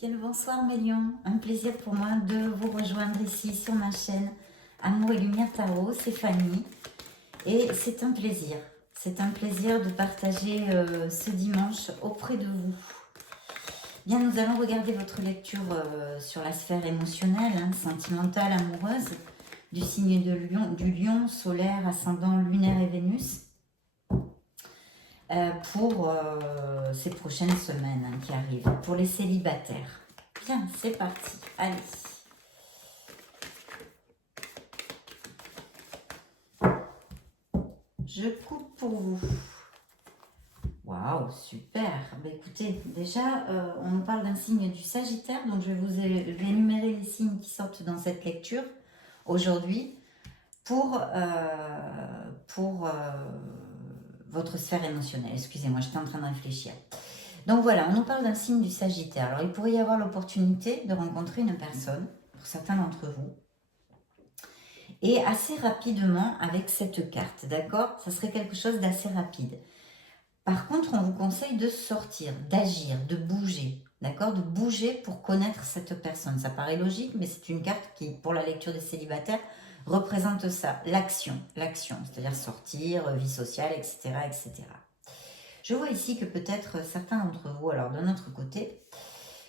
Bien le bonsoir mes lions, un plaisir pour moi de vous rejoindre ici sur ma chaîne Amour et Lumière Tarot, c'est Fanny et c'est un plaisir de partager ce dimanche auprès de vous. Bien, nous allons regarder votre lecture sur la sphère émotionnelle, sentimentale, amoureuse, du signe de Lion, du Lion, solaire, ascendant, lunaire et Vénus. Pour ces prochaines semaines qui arrivent, pour les célibataires. Bien, c'est parti, allez. Je coupe pour vous. Waouh, super. Bah, écoutez, déjà, on nous parle d'un signe du Sagittaire, donc je vais énumérer les signes qui sortent dans cette lecture aujourd'hui pour votre sphère émotionnelle. Excusez-moi, j'étais en train de réfléchir. Donc voilà, on nous parle d'un signe du Sagittaire. Alors il pourrait y avoir l'opportunité de rencontrer une personne, pour certains d'entre vous, et assez rapidement avec cette carte, d'accord? Ça serait quelque chose d'assez rapide. Par contre, on vous conseille de sortir, d'agir, de bouger, d'accord? De bouger pour connaître cette personne. Ça paraît logique, mais c'est une carte qui, pour la lecture des célibataires, représente ça, l'action, c'est-à-dire sortir, vie sociale, etc., etc. Je vois ici que peut-être certains d'entre vous, alors de notre côté,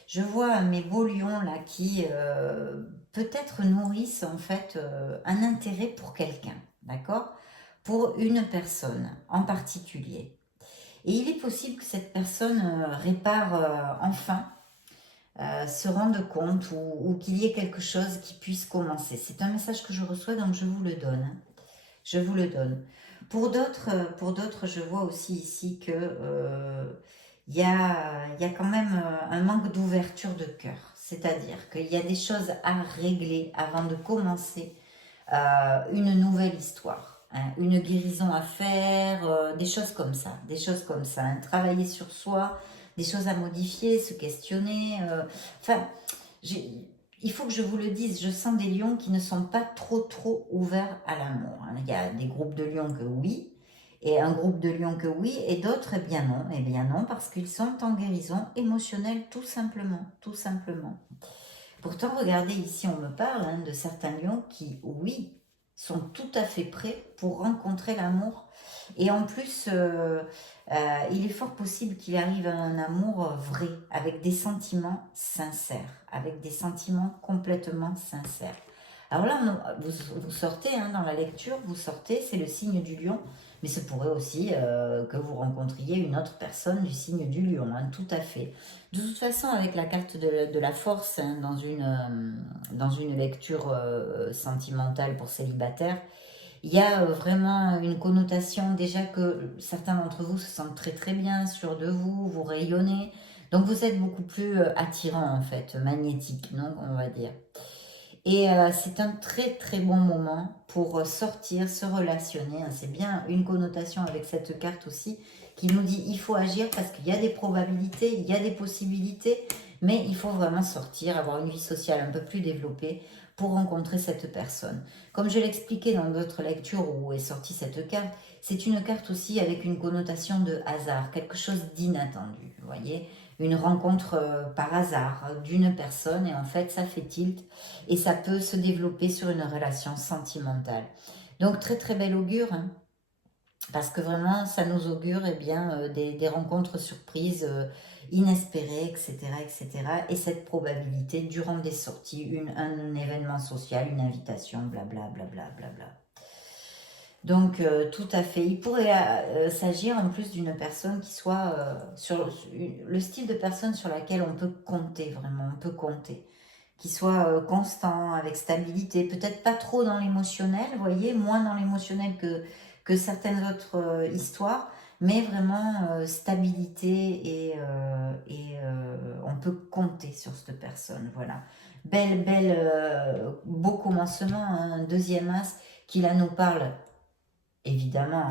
je vois mes beaux lions là qui peut-être nourrissent en fait un intérêt pour quelqu'un, d'accord? Pour une personne en particulier. Et il est possible que cette personne répare enfin, se rende compte ou qu'il y ait quelque chose qui puisse commencer. C'est un message que je reçois, donc je vous le donne. Je vous le donne. Pour d'autres, je vois aussi ici que il y a quand même un manque d'ouverture de cœur. C'est-à-dire qu'il y a des choses à régler avant de commencer une nouvelle histoire, une guérison à faire, des choses comme ça, travailler sur soi, des choses à modifier, se questionner. Enfin, il faut que je vous le dise, je sens des lions qui ne sont pas trop ouverts à l'amour. Il y a des groupes de lions que oui, et un groupe de lions que oui, et d'autres, eh bien non, parce qu'ils sont en guérison émotionnelle, tout simplement, tout simplement. Pourtant, regardez ici, on me parle de certains lions qui, oui, sont tout à fait prêts pour rencontrer l'amour. Et en plus, il est fort possible qu'il arrive à un amour vrai, avec des sentiments sincères, avec des sentiments complètement sincères. Alors là, vous sortez dans la lecture, vous sortez, c'est le signe du lion, mais ce pourrait aussi que vous rencontriez une autre personne du signe du lion, tout à fait. De toute façon, avec la carte de la force dans une lecture sentimentale pour célibataire, il y a vraiment une connotation déjà que certains d'entre vous se sentent très bien, sûrs de vous, vous rayonnez. Donc vous êtes beaucoup plus attirant en fait, magnétique, non, on va dire. Et c'est un très bon moment pour sortir, se relationner. C'est bien une connotation avec cette carte aussi qui nous dit il faut agir parce qu'il y a des probabilités, il y a des possibilités, mais il faut vraiment sortir, avoir une vie sociale un peu plus développée pour rencontrer cette personne. Comme je l'expliquais dans d'autres lectures où est sortie cette carte, c'est une carte aussi avec une connotation de hasard, quelque chose d'inattendu, vous voyez, une rencontre par hasard d'une personne et en fait ça fait tilt et ça peut se développer sur une relation sentimentale. Donc très bel augure, parce que vraiment ça nous augure des rencontres surprises, inespérées, etc., etc. Et cette probabilité durant des sorties, un événement social, une invitation, blablabla. Donc tout à fait, il pourrait s'agir en plus d'une personne qui soit sur le style de personne sur laquelle on peut compter, vraiment, on peut compter. Qui soit constant, avec stabilité, peut-être pas trop dans l'émotionnel, vous voyez, moins dans l'émotionnel que certaines autres histoires, mais vraiment stabilité et on peut compter sur cette personne, voilà. Beau commencement, un deuxième as qui là nous parle évidemment,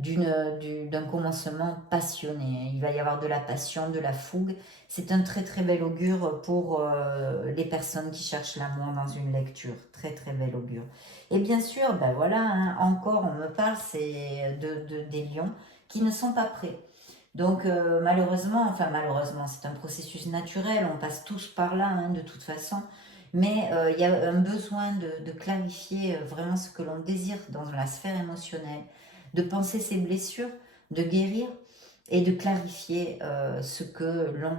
d'un commencement passionné. Il va y avoir de la passion, de la fougue. C'est un très bel augure pour les personnes qui cherchent l'amour dans une lecture. Très bel augure. Et bien sûr, voilà, encore on me parle, c'est des lions qui ne sont pas prêts. Donc malheureusement, enfin malheureusement, c'est un processus naturel, on passe tous par là hein, de toute façon, mais il y a un besoin de clarifier vraiment ce que l'on désire dans la sphère émotionnelle, de penser ses blessures, de guérir et de clarifier ce que l'on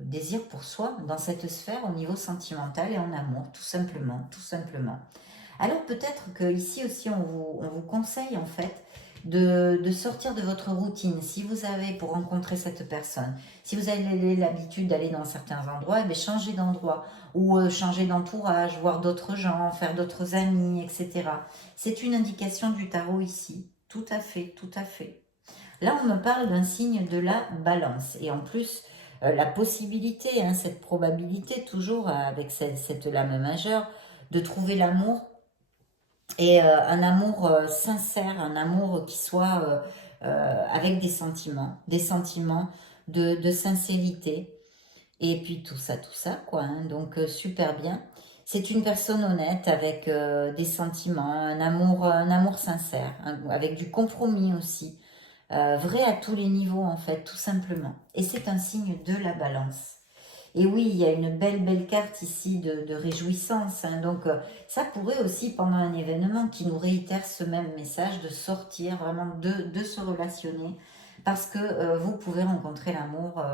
désire pour soi dans cette sphère au niveau sentimental et en amour, tout simplement, tout simplement. Alors peut-être qu'ici aussi on vous conseille en fait de sortir de votre routine. Si vous avez, pour rencontrer cette personne, si vous avez l'habitude d'aller dans certains endroits, eh bien, changez d'endroit ou changer d'entourage, voir d'autres gens, faire d'autres amis, etc. C'est une indication du tarot ici. Tout à fait, tout à fait. Là, on me parle d'un signe de la balance. Et en plus, la possibilité, hein, cette probabilité, toujours avec cette lame majeure, de trouver l'amour et un amour sincère, un amour qui soit avec des sentiments de sincérité, et puis tout ça, quoi. Hein. Donc super bien. C'est une personne honnête avec des sentiments, un amour sincère, avec du compromis aussi, vrai à tous les niveaux en fait, tout simplement. Et c'est un signe de la balance. Et oui, il y a une belle carte ici de réjouissance. Hein. Donc, ça pourrait aussi, pendant un événement qui nous réitère ce même message, de sortir, vraiment de se relationner. Parce que vous pouvez rencontrer l'amour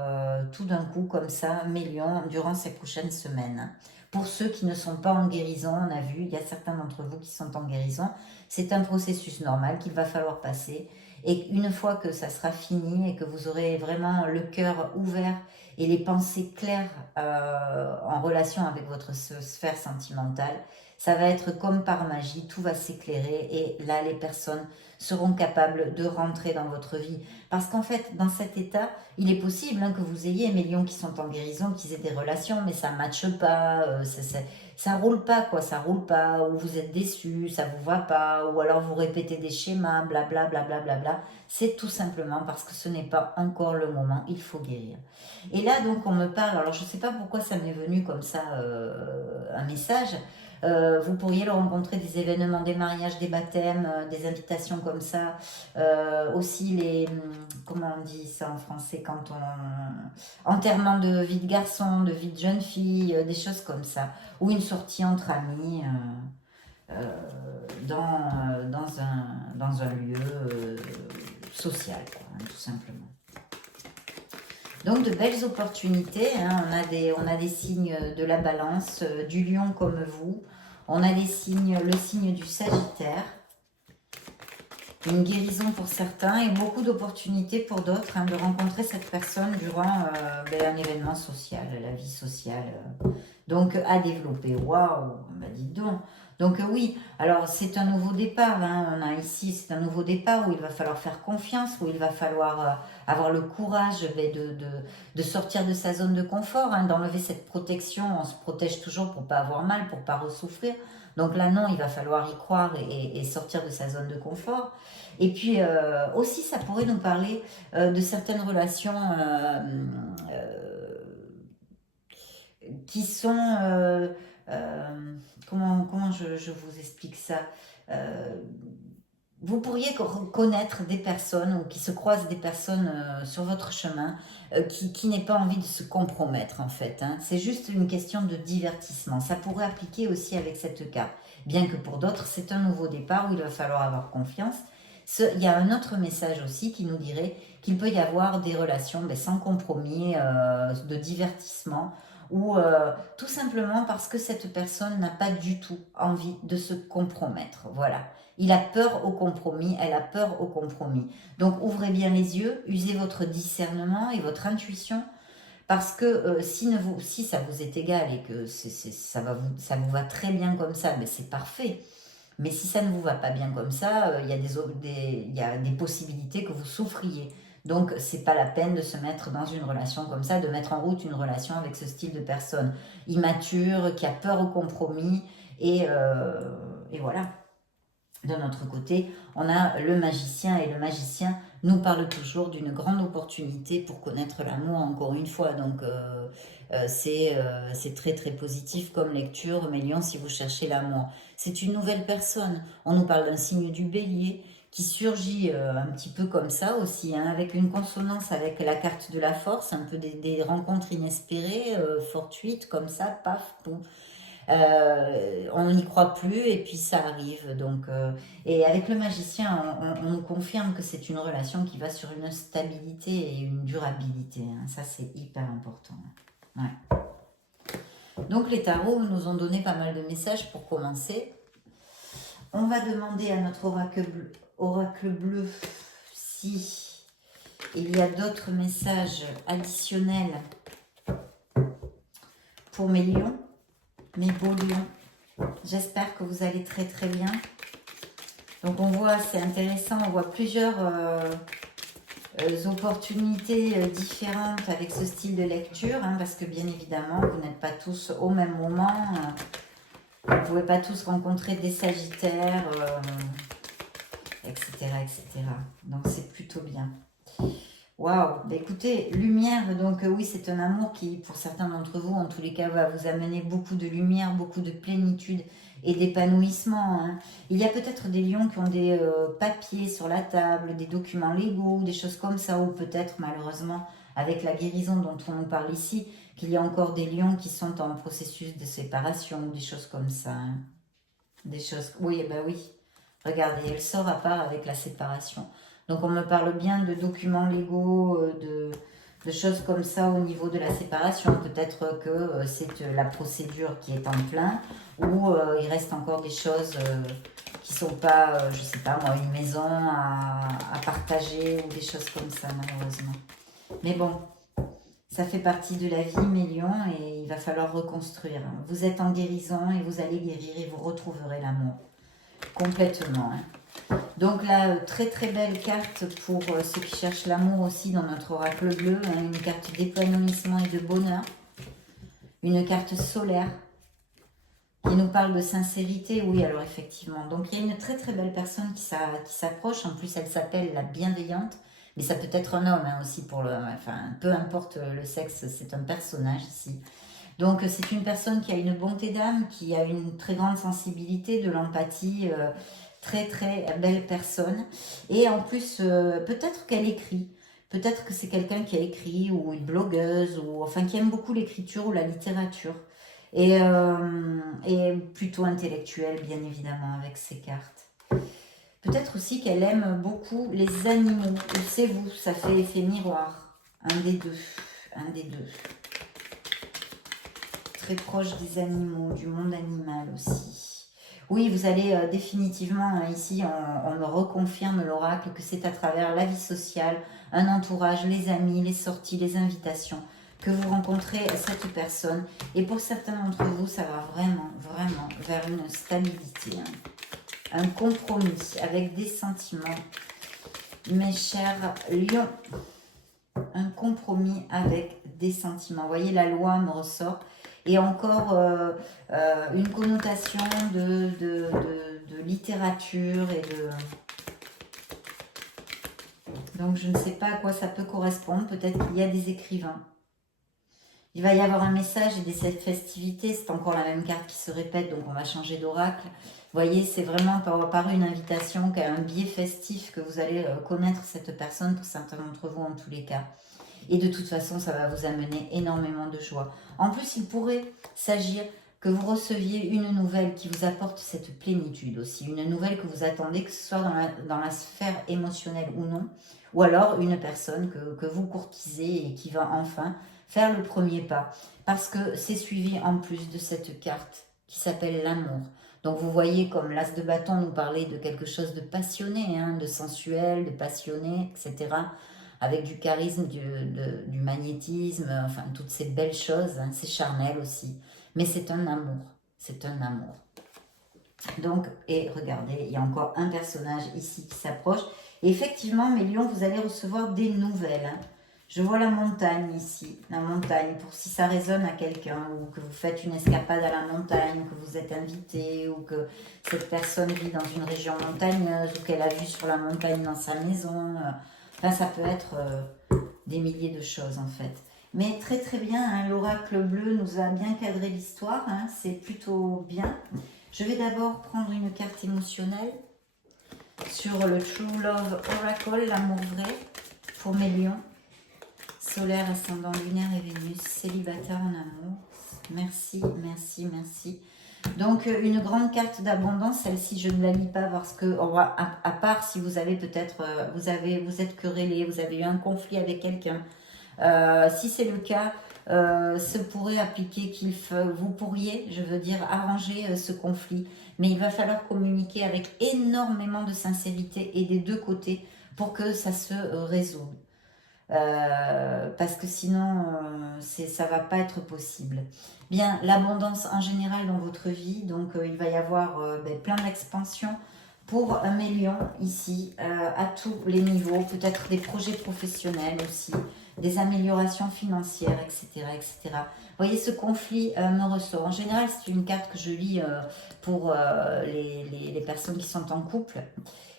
tout d'un coup, comme ça, millions, durant ces prochaines semaines. Pour ceux qui ne sont pas en guérison, on a vu, il y a certains d'entre vous qui sont en guérison. C'est un processus normal qu'il va falloir passer. Et une fois que ça sera fini et que vous aurez vraiment le cœur ouvert et les pensées claires en relation avec votre sphère sentimentale, ça va être comme par magie, tout va s'éclairer et là les personnes seront capables de rentrer dans votre vie. Parce qu'en fait, dans cet état, il est possible hein, que vous ayez mes lions qui sont en guérison, qu'ils aient des relations, mais ça ne matche pas, ça roule pas quoi, ça roule pas, ou vous êtes déçu, ça vous va pas, ou alors vous répétez des schémas, blabla, blabla, blabla. C'est tout simplement parce que ce n'est pas encore le moment, il faut guérir. Et là, donc, on me parle, alors je ne sais pas pourquoi ça m'est venu comme ça, un message. Vous pourriez le rencontrer des événements, des mariages, des baptêmes, des invitations comme ça. Aussi les, comment on dit ça en français, quand on... Enterrement de vie de garçon, de vie de jeune fille, des choses comme ça. Ou une sortie entre amis dans un lieu social, quoi, hein, tout simplement. Donc de belles opportunités, hein. On a des signes de la balance, du lion comme vous. On a des signes, le signe du sagittaire. Une guérison pour certains et beaucoup d'opportunités pour d'autres hein, de rencontrer cette personne durant un événement social, la vie sociale. Donc à développer. Waouh, bah dites donc. Donc oui, alors c'est un nouveau départ. Hein. On a ici, c'est un nouveau départ où il va falloir faire confiance, où il va falloir avoir le courage de sortir de sa zone de confort, hein, d'enlever cette protection. On se protège toujours pour pas avoir mal, pour pas ressouffrir. Donc là non, il va falloir y croire et sortir de sa zone de confort. Et puis aussi, ça pourrait nous parler de certaines relations qui sont... comment je vous explique ça vous pourriez connaître des personnes ou qui se croisent des personnes sur votre chemin qui n'aient pas envie de se compromettre en fait. Hein. C'est juste une question de divertissement. Ça pourrait appliquer aussi avec cette carte. Bien que pour d'autres, c'est un nouveau départ où il va falloir avoir confiance. Il y a un autre message aussi qui nous dirait qu'il peut y avoir des relations sans compromis, de divertissement, ou tout simplement parce que cette personne n'a pas du tout envie de se compromettre. Voilà. Il a peur au compromis, elle a peur au compromis. Donc ouvrez bien les yeux, usez votre discernement et votre intuition, parce que si ça vous est égal et que ça vous va très bien comme ça, mais c'est parfait. Mais si ça ne vous va pas bien comme ça, il y a des possibilités que vous souffriez. Donc, c'est pas la peine de se mettre dans une relation comme ça, de mettre en route une relation avec ce style de personne immature, qui a peur au compromis. Et voilà. De notre côté, on a le magicien et le magicien nous parle toujours d'une grande opportunité pour connaître l'amour encore une fois. Donc, c'est très très positif comme lecture, mes lions, si vous cherchez l'amour. C'est une nouvelle personne. On nous parle d'un signe du bélier qui surgit un petit peu comme ça aussi, hein, avec une consonance avec la carte de la force, un peu des rencontres inespérées, fortuites, comme ça, paf, poum. On n'y croit plus et puis ça arrive. Donc, et avec le magicien, on nous confirme que c'est une relation qui va sur une stabilité et une durabilité, hein. Ça, c'est hyper important. Ouais. Donc les tarots nous ont donné pas mal de messages pour commencer. On va demander à notre oracle bleu si il y a d'autres messages additionnels pour mes lions, mes beaux lions. J'espère que vous allez très très bien. Donc on voit, c'est intéressant, on voit plusieurs opportunités différentes avec ce style de lecture, hein, parce que bien évidemment, vous n'êtes pas tous au même moment. Vous ne pouvez pas tous rencontrer des sagittaires, etc., etc. Donc c'est plutôt bien. Waouh, bah écoutez, lumière, donc oui, c'est un amour qui, pour certains d'entre vous, en tous les cas, va vous amener beaucoup de lumière, beaucoup de plénitude et d'épanouissement, hein. Il y a peut-être des lions qui ont des papiers sur la table, des documents légaux, des choses comme ça, ou peut-être malheureusement, avec la guérison dont on nous parle ici, qu'il y a encore des lions qui sont en processus de séparation, ou des choses comme ça, hein. Des choses, oui, bah oui. Regardez, elle sort à part avec la séparation. Donc on me parle bien de documents légaux, de choses comme ça au niveau de la séparation. Peut-être que c'est la procédure qui est en plein, ou il reste encore des choses qui sont pas, je sais pas moi, une maison à partager, ou des choses comme ça malheureusement. Mais bon, ça fait partie de la vie, mes lions, et il va falloir reconstruire. Vous êtes en guérison et vous allez guérir et vous retrouverez l'amour. Complètement, hein. Donc là, très très belle carte pour ceux qui cherchent l'amour aussi dans notre oracle bleu, hein, une carte d'épanouissement et de bonheur, une carte solaire qui nous parle de sincérité, oui alors effectivement. Donc il y a une très très belle personne qui s'approche, en plus elle s'appelle la bienveillante, mais ça peut être un homme hein, aussi, enfin peu importe le sexe, c'est un personnage ici. Donc c'est une personne qui a une bonté d'âme, qui a une très grande sensibilité, de l'empathie, très très belle personne. Et en plus, peut-être qu'elle écrit, peut-être que c'est quelqu'un qui a écrit, ou une blogueuse, ou enfin qui aime beaucoup l'écriture ou la littérature. Et plutôt intellectuelle, bien évidemment, avec ses cartes. Peut-être aussi qu'elle aime beaucoup les animaux. Ou c'est vous, ça fait effet miroir. Un des deux. Un des deux. Très proche des animaux, du monde animal aussi. Oui, vous allez définitivement, ici, on me reconfirme l'oracle que c'est à travers la vie sociale, un entourage, les amis, les sorties, les invitations, que vous rencontrez cette personne. Et pour certains d'entre vous, ça va vraiment, vraiment vers une stabilité, hein. Un compromis avec des sentiments. Mes chers lions, un compromis avec des sentiments. Vous voyez, la loi me ressort. Et encore une connotation de littérature et de... Donc je ne sais pas à quoi ça peut correspondre. Peut-être qu'il y a des écrivains. Il va y avoir un message et des festivités. C'est encore la même carte qui se répète, donc on va changer d'oracle. Vous voyez, c'est vraiment par une invitation, un biais festif que vous allez connaître cette personne, pour certains d'entre vous en tous les cas. Et de toute façon, ça va vous amener énormément de joie. En plus, il pourrait s'agir que vous receviez une nouvelle qui vous apporte cette plénitude aussi. Une nouvelle que vous attendez, que ce soit dans la sphère émotionnelle ou non. Ou alors une personne que vous courtisez et qui va enfin faire le premier pas. Parce que c'est suivi en plus de cette carte qui s'appelle l'amour. Donc vous voyez, comme l'as de bâton nous parlait de quelque chose de passionné, hein, de sensuel, de passionné, etc., avec du charisme, du magnétisme, enfin toutes ces belles choses, hein, c'est charnel aussi. Mais c'est un amour, c'est un amour. Donc, et regardez, il y a encore un personnage ici qui s'approche. Et effectivement, mes lions, vous allez recevoir des nouvelles, hein. Je vois la montagne ici, la montagne, pour si ça résonne à quelqu'un, ou que vous faites une escapade à la montagne, ou que vous êtes invité, ou que cette personne vit dans une région montagneuse, ou qu'elle a vu sur la montagne dans sa maison. Enfin, ça peut être des milliers de choses en fait. Mais très très bien, hein, l'oracle bleu nous a bien cadré l'histoire, hein, c'est plutôt bien. Je vais d'abord prendre une carte émotionnelle. sur le True Love Oracle, l'amour vrai, pour mes lions. Solaire, ascendant lunaire et Vénus, célibataire en amour. Merci, merci, merci. Donc, une grande carte d'abondance, celle-ci, je ne la lis pas parce que, à part si vous avez peut-être, vous êtes querellé, vous avez eu un conflit avec quelqu'un. Si c'est le cas, se pourrait appliquer vous pourriez, je veux dire, arranger ce conflit. Mais il va falloir communiquer avec énormément de sincérité et des deux côtés pour que ça se résolve. Parce que sinon, ça va pas être possible. Bien, l'abondance en général dans votre vie, donc il va y avoir plein d'expansions pour mes lions ici, à tous les niveaux, peut-être des projets professionnels aussi, des améliorations financières, etc. etc. Vous voyez, ce conflit me ressort. En général, c'est une carte que je lis pour les personnes qui sont en couple.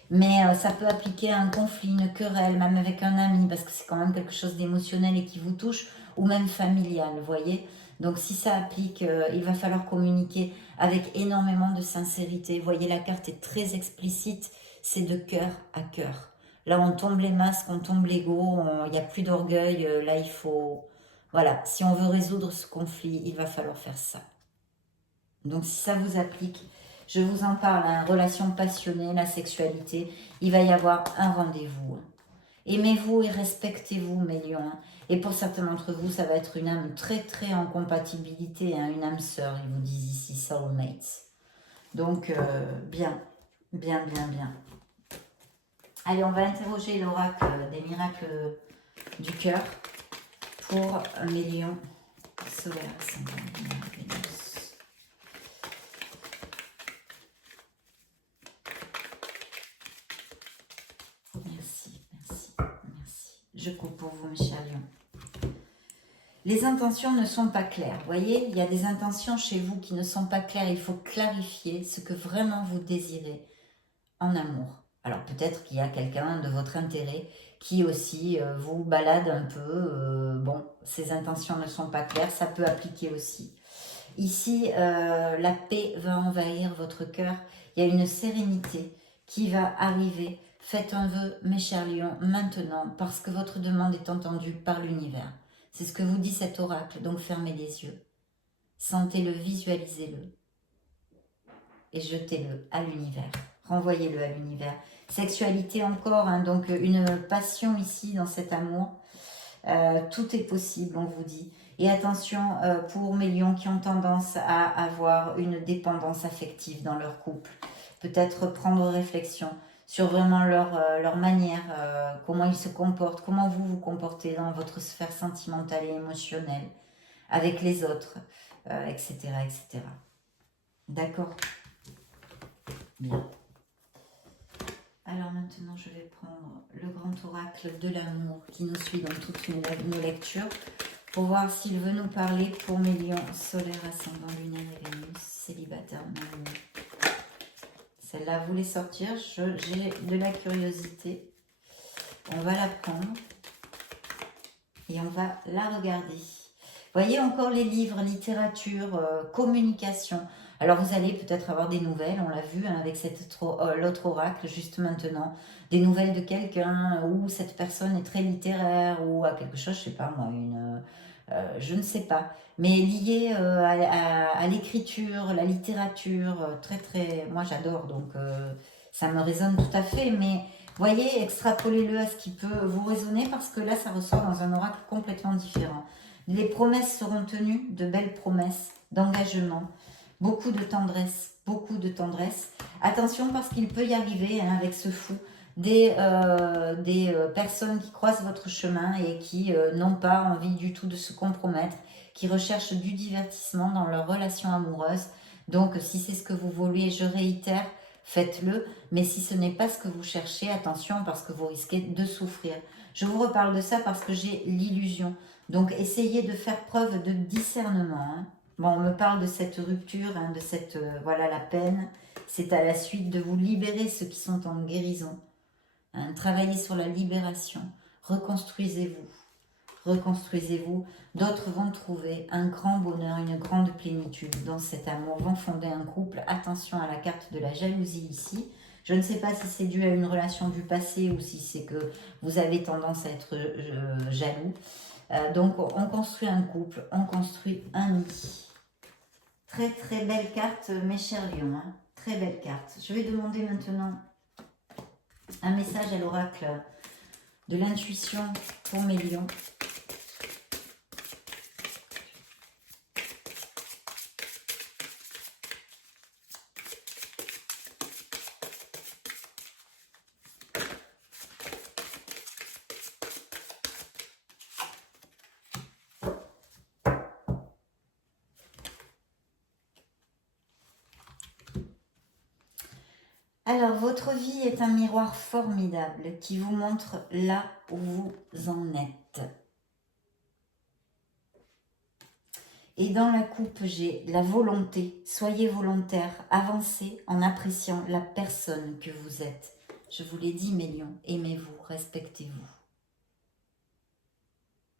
Mais ça peut appliquer à un conflit, une querelle, même avec un ami, parce que c'est quand même quelque chose d'émotionnel et qui vous touche, ou même familial, vous voyez. Donc si ça applique, il va falloir communiquer avec énormément de sincérité. Vous voyez, la carte est très explicite, c'est de cœur à cœur. Là, on tombe les masques, on tombe l'ego, il n'y a plus d'orgueil. Là, il faut... Voilà, si on veut résoudre ce conflit, il va falloir faire ça. Donc si ça vous applique, je vous en parle, hein, relation passionnée, la sexualité, il va y avoir un rendez-vous. Aimez-vous et respectez-vous, mes lions. Et pour certains d'entre vous, ça va être une âme très très en compatibilité, hein, une âme sœur, ils vous disent ici, soulmates. Donc, bien, bien, bien, bien. Allez, on va interroger l'oracle des miracles du cœur pour mes lions solaires, ascendant, Vénus. Merci, merci, merci. Je coupe pour vous, mes chers lions. Les intentions ne sont pas claires. Vous voyez, il y a des intentions chez vous qui ne sont pas claires. Il faut clarifier ce que vraiment vous désirez en amour. Alors peut-être qu'il y a quelqu'un de votre intérêt qui aussi vous balade un peu. Bon, ces intentions ne sont pas claires, ça peut appliquer aussi. Ici, la paix va envahir votre cœur. Il y a une sérénité qui va arriver. Faites un vœu, mes chers lions, maintenant, parce que votre demande est entendue par l'univers. C'est ce que vous dit cet oracle, donc fermez les yeux. Sentez-le, visualisez-le et jetez-le à l'univers. Renvoyez-le à l'univers. Sexualité encore, hein, donc une passion ici dans cet amour. Tout est possible, on vous dit. Et attention pour mes lions qui ont tendance à avoir une dépendance affective dans leur couple. Peut-être prendre réflexion sur vraiment leur manière, comment ils se comportent, comment vous vous comportez dans votre sphère sentimentale et émotionnelle, avec les autres, etc., etc. D'accord ? Bien. Alors maintenant, je vais prendre le grand oracle de l'amour qui nous suit dans toutes nos lectures pour voir s'il veut nous parler pour mes lions solaires, ascendant lunaire et Vénus, célibataire en amour. Celle-là voulait sortir, j'ai de la curiosité. On va la prendre et on va la regarder. Voyez encore les livres, littérature, communication. Alors vous allez peut-être avoir des nouvelles, on l'a vu hein, avec l'autre oracle juste maintenant, des nouvelles de quelqu'un où cette personne est très littéraire ou à quelque chose, je sais pas moi, je ne sais pas, mais lié à l'écriture, la littérature, très très, moi j'adore, donc ça me résonne tout à fait, mais voyez, extrapolez-le à ce qui peut vous résonner parce que là ça ressort dans un oracle complètement différent. Les promesses seront tenues, de belles promesses, d'engagement, beaucoup de tendresse, beaucoup de tendresse. Attention parce qu'il peut y arriver hein, avec ce fou, des personnes qui croisent votre chemin et qui n'ont pas envie du tout de se compromettre, qui recherchent du divertissement dans leur relation amoureuse. Donc si c'est ce que vous voulez, je réitère, faites-le. Mais si ce n'est pas ce que vous cherchez, attention parce que vous risquez de souffrir. Je vous reparle de ça parce que j'ai l'illusion. Donc essayez de faire preuve de discernement. Hein. Bon, on me parle de cette rupture, hein, de cette, voilà, la peine. C'est à la suite de vous libérer ceux qui sont en guérison. Hein, travaillez sur la libération. Reconstruisez-vous. Reconstruisez-vous. D'autres vont trouver un grand bonheur, une grande plénitude dans cet amour. Vont fonder un couple. Attention à la carte de la jalousie ici. Je ne sais pas si c'est dû à une relation du passé ou si c'est que vous avez tendance à être jaloux. Donc, on construit un couple, on construit un nid. Très, très belle carte, mes chers lions. Hein. Très belle carte. Je vais demander maintenant un message à l'oracle de l'intuition pour mes lions. Alors, votre vie est un miroir formidable qui vous montre là où vous en êtes. Et dans la coupe, j'ai la volonté. Soyez volontaire, avancez en appréciant la personne que vous êtes. Je vous l'ai dit, mes lions, aimez-vous, respectez-vous.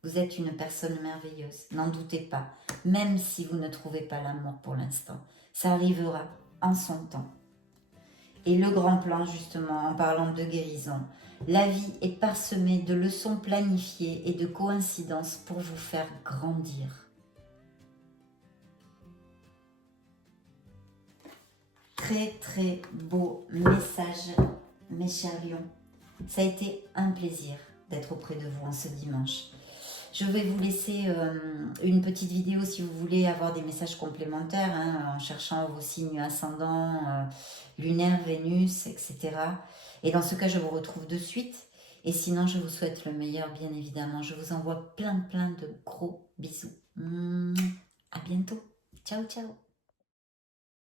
Vous êtes une personne merveilleuse, n'en doutez pas, même si vous ne trouvez pas l'amour pour l'instant. Ça arrivera en son temps. Et le grand plan, justement, en parlant de guérison, la vie est parsemée de leçons planifiées et de coïncidences pour vous faire grandir. Très très beau message, mes chers lions. Ça a été un plaisir d'être auprès de vous en ce dimanche. Je vais vous laisser une petite vidéo si vous voulez avoir des messages complémentaires, hein, en cherchant vos signes ascendants, lunaire, Vénus, etc. Et dans ce cas, je vous retrouve de suite. Et sinon, je vous souhaite le meilleur, bien évidemment. Je vous envoie plein de gros bisous. À bientôt. Ciao, ciao.